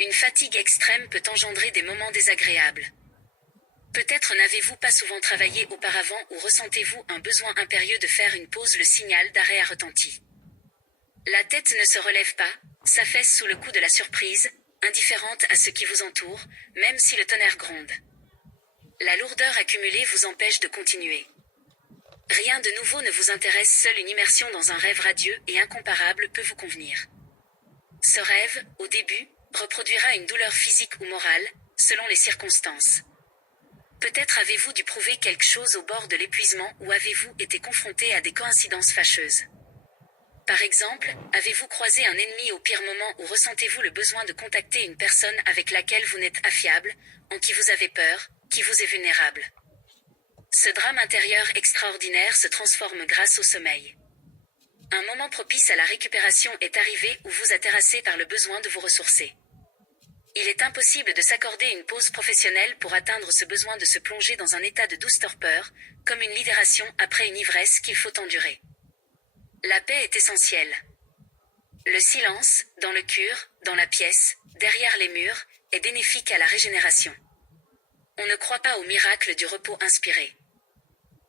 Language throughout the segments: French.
Une fatigue extrême peut engendrer des moments désagréables. Peut-être n'avez-vous pas souvent travaillé auparavant ou ressentez-vous un besoin impérieux de faire une pause, le signal d'arrêt a retenti. La tête ne se relève pas, s'affaisse sous le coup de la surprise, indifférente à ce qui vous entoure, même si le tonnerre gronde. La lourdeur accumulée vous empêche de continuer. Rien de nouveau ne vous intéresse, seule une immersion dans un rêve radieux et incomparable peut vous convenir. Ce rêve, au début, reproduira une douleur physique ou morale, selon les circonstances. Peut-être avez-vous dû prouver quelque chose au bord de l'épuisement ou avez-vous été confronté à des coïncidences fâcheuses. Par exemple, avez-vous croisé un ennemi au pire moment ou ressentez-vous le besoin de contacter une personne avec laquelle vous n'êtes affiable, en qui vous avez peur, qui vous est vulnérable. Ce drame intérieur extraordinaire se transforme grâce au sommeil. Un moment propice à la récupération est arrivé ou vous a terrassé par le besoin de vous ressourcer. Il est impossible de s'accorder une pause professionnelle pour atteindre ce besoin de se plonger dans un état de douce torpeur, comme une libération après une ivresse qu'il faut endurer. La paix est essentielle. Le silence, dans le cure, dans la pièce, derrière les murs, est bénéfique à la régénération. On ne croit pas au miracle du repos inspiré.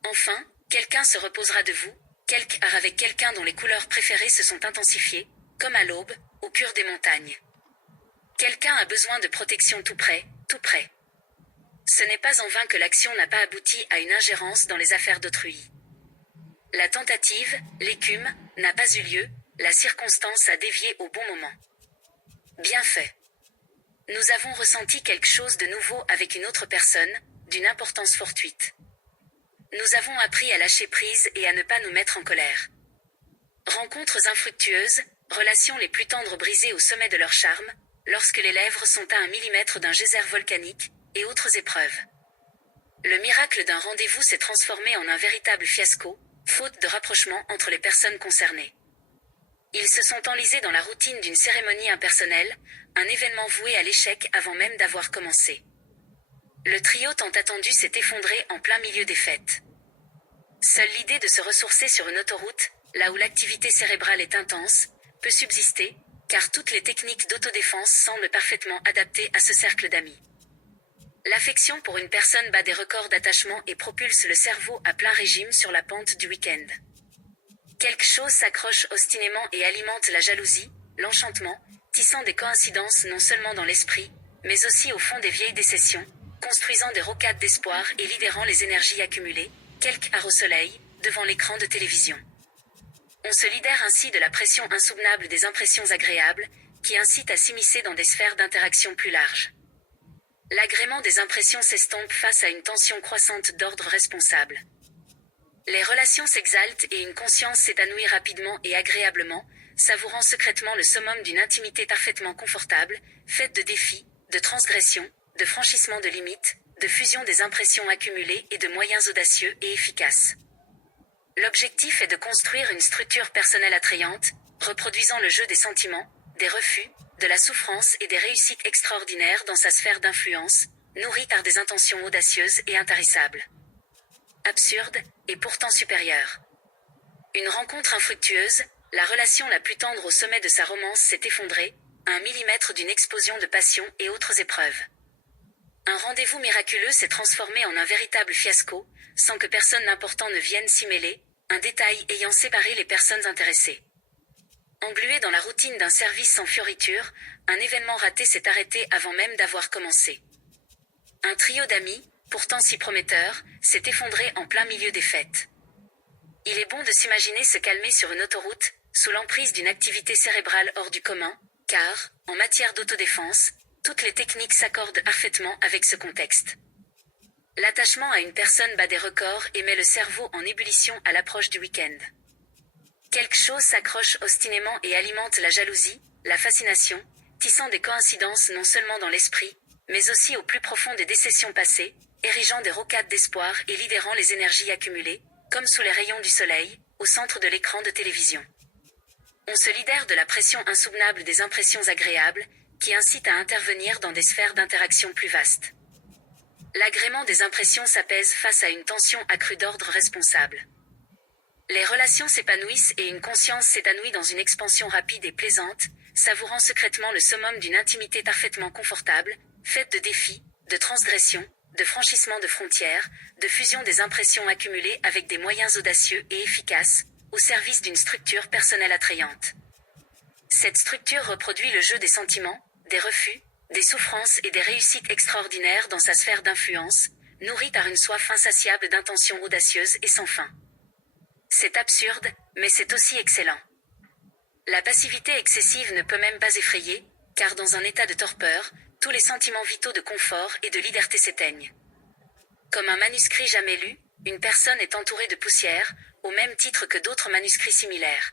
Enfin, quelqu'un se reposera de vous, quelque part avec quelqu'un dont les couleurs préférées se sont intensifiées, comme à l'aube, au cœur des montagnes. Quelqu'un a besoin de protection tout près, tout près. Ce n'est pas en vain que l'action n'a pas abouti à une ingérence dans les affaires d'autrui. La tentative, l'écume, n'a pas eu lieu, la circonstance a dévié au bon moment. Bien fait. Nous avons ressenti quelque chose de nouveau avec une autre personne, d'une importance fortuite. Nous avons appris à lâcher prise et à ne pas nous mettre en colère. Rencontres infructueuses, relations les plus tendres brisées au sommet de leur charme, lorsque les lèvres sont à 1 millimètre d'un geyser volcanique, et autres épreuves. Le miracle d'un rendez-vous s'est transformé en un véritable fiasco, faute de rapprochement entre les personnes concernées. Ils se sont enlisés dans la routine d'une cérémonie impersonnelle, un événement voué à l'échec avant même d'avoir commencé. Le trio tant attendu s'est effondré en plein milieu des fêtes. Seule l'idée de se ressourcer sur une autoroute, là où l'activité cérébrale est intense, peut subsister, car toutes les techniques d'autodéfense semblent parfaitement adaptées à ce cercle d'amis. L'affection pour une personne bat des records d'attachement et propulse le cerveau à plein régime sur la pente du week-end. Quelque chose s'accroche obstinément et alimente la jalousie, l'enchantement, tissant des coïncidences non seulement dans l'esprit, mais aussi au fond des vieilles décessions, construisant des rocades d'espoir et libérant les énergies accumulées, quelque part au soleil, devant l'écran de télévision. On se libère ainsi de la pression insoutenable des impressions agréables, qui incitent à s'immiscer dans des sphères d'interaction plus larges. L'agrément des impressions s'estompe face à une tension croissante d'ordre responsable. Les relations s'exaltent et une conscience s'épanouit rapidement et agréablement, savourant secrètement le summum d'une intimité parfaitement confortable, faite de défis, de transgressions, de franchissements de limites, de fusion des impressions accumulées et de moyens audacieux et efficaces. L'objectif est de construire une structure personnelle attrayante, reproduisant le jeu des sentiments, des refus, de la souffrance et des réussites extraordinaires dans sa sphère d'influence, nourrie par des intentions audacieuses et intarissables. Absurde, et pourtant supérieure. Une rencontre infructueuse, la relation la plus tendre au sommet de sa romance s'est effondrée, à 1 millimètre d'une explosion de passion et autres épreuves. Un rendez-vous miraculeux s'est transformé en un véritable fiasco, sans que personne d'important ne vienne s'y mêler, un détail ayant séparé les personnes intéressées. Englué dans la routine d'un service sans fioriture, un événement raté s'est arrêté avant même d'avoir commencé. Un trio d'amis, pourtant si prometteur, s'est effondré en plein milieu des fêtes. Il est bon de s'imaginer se calmer sur une autoroute, sous l'emprise d'une activité cérébrale hors du commun, car, en matière d'autodéfense, toutes les techniques s'accordent parfaitement avec ce contexte. L'attachement à une personne bat des records et met le cerveau en ébullition à l'approche du week-end. Quelque chose s'accroche obstinément et alimente la jalousie, la fascination, tissant des coïncidences non seulement dans l'esprit, mais aussi au plus profond des décessions passées, érigeant des rocades d'espoir et libérant les énergies accumulées, comme sous les rayons du soleil, au centre de l'écran de télévision. On se libère de la pression insoutenable des impressions agréables, qui incitent à intervenir dans des sphères d'interaction plus vastes. L'agrément des impressions s'apaise face à une tension accrue d'ordre responsable. Les relations s'épanouissent et une conscience s'épanouit dans une expansion rapide et plaisante, savourant secrètement le summum d'une intimité parfaitement confortable, faite de défis, de transgressions, de franchissement de frontières, de fusion des impressions accumulées avec des moyens audacieux et efficaces, au service d'une structure personnelle attrayante. Cette structure reproduit le jeu des sentiments, des refus, des souffrances et des réussites extraordinaires dans sa sphère d'influence, nourrie par une soif insatiable d'intentions audacieuses et sans fin. C'est absurde, mais c'est aussi excellent. La passivité excessive ne peut même pas effrayer, car dans un état de torpeur, tous les sentiments vitaux de confort et de liberté s'éteignent. Comme un manuscrit jamais lu, une personne est entourée de poussière, au même titre que d'autres manuscrits similaires.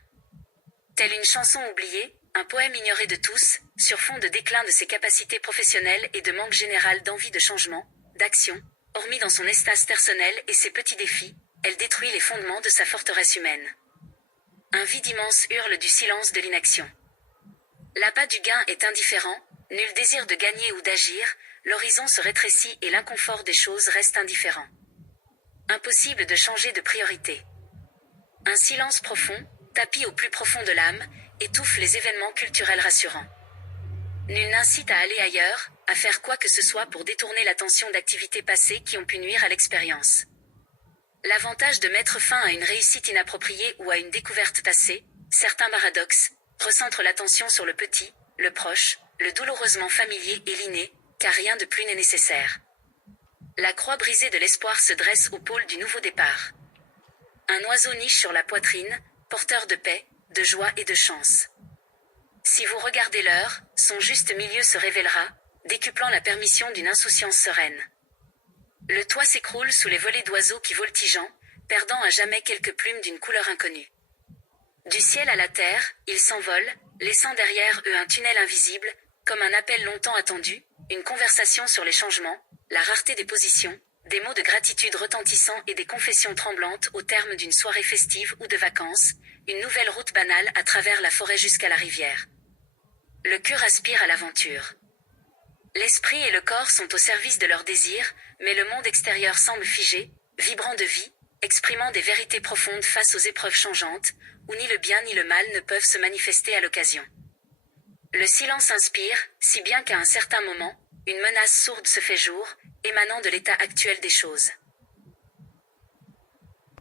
Telle une chanson oubliée, un poème ignoré de tous, sur fond de déclin de ses capacités professionnelles et de manque général d'envie de changement, d'action, hormis dans son espace personnel et ses petits défis, elle détruit les fondements de sa forteresse humaine. Un vide immense hurle du silence de l'inaction. L'appât du gain est indifférent, nul désir de gagner ou d'agir, l'horizon se rétrécit et l'inconfort des choses reste indifférent. Impossible de changer de priorité. Un silence profond, tapis au plus profond de l'âme, étouffe les événements culturels rassurants. Nul n'incite à aller ailleurs, à faire quoi que ce soit pour détourner l'attention d'activités passées qui ont pu nuire à l'expérience. L'avantage de mettre fin à une réussite inappropriée ou à une découverte passée, certains paradoxes, recentrent l'attention sur le petit, le proche, le douloureusement familier et l'inné, car rien de plus n'est nécessaire. La croix brisée de l'espoir se dresse au pôle du nouveau départ. Un oiseau niche sur la poitrine, porteur de paix, de joie et de chance. Si vous regardez l'heure, son juste milieu se révélera, décuplant la permission d'une insouciance sereine. Le toit s'écroule sous les volées d'oiseaux qui voltigeant, perdant à jamais quelques plumes d'une couleur inconnue. Du ciel à la terre, ils s'envolent, laissant derrière eux un tunnel invisible, comme un appel longtemps attendu, une conversation sur les changements, la rareté des positions, des mots de gratitude retentissants et des confessions tremblantes au terme d'une soirée festive ou de vacances, une nouvelle route banale à travers la forêt jusqu'à la rivière. Le cœur aspire à l'aventure. L'esprit et le corps sont au service de leurs désirs, mais le monde extérieur semble figé, vibrant de vie, exprimant des vérités profondes face aux épreuves changeantes, où ni le bien ni le mal ne peuvent se manifester à l'occasion. Le silence inspire, si bien qu'à un certain moment, une menace sourde se fait jour, émanant de l'état actuel des choses.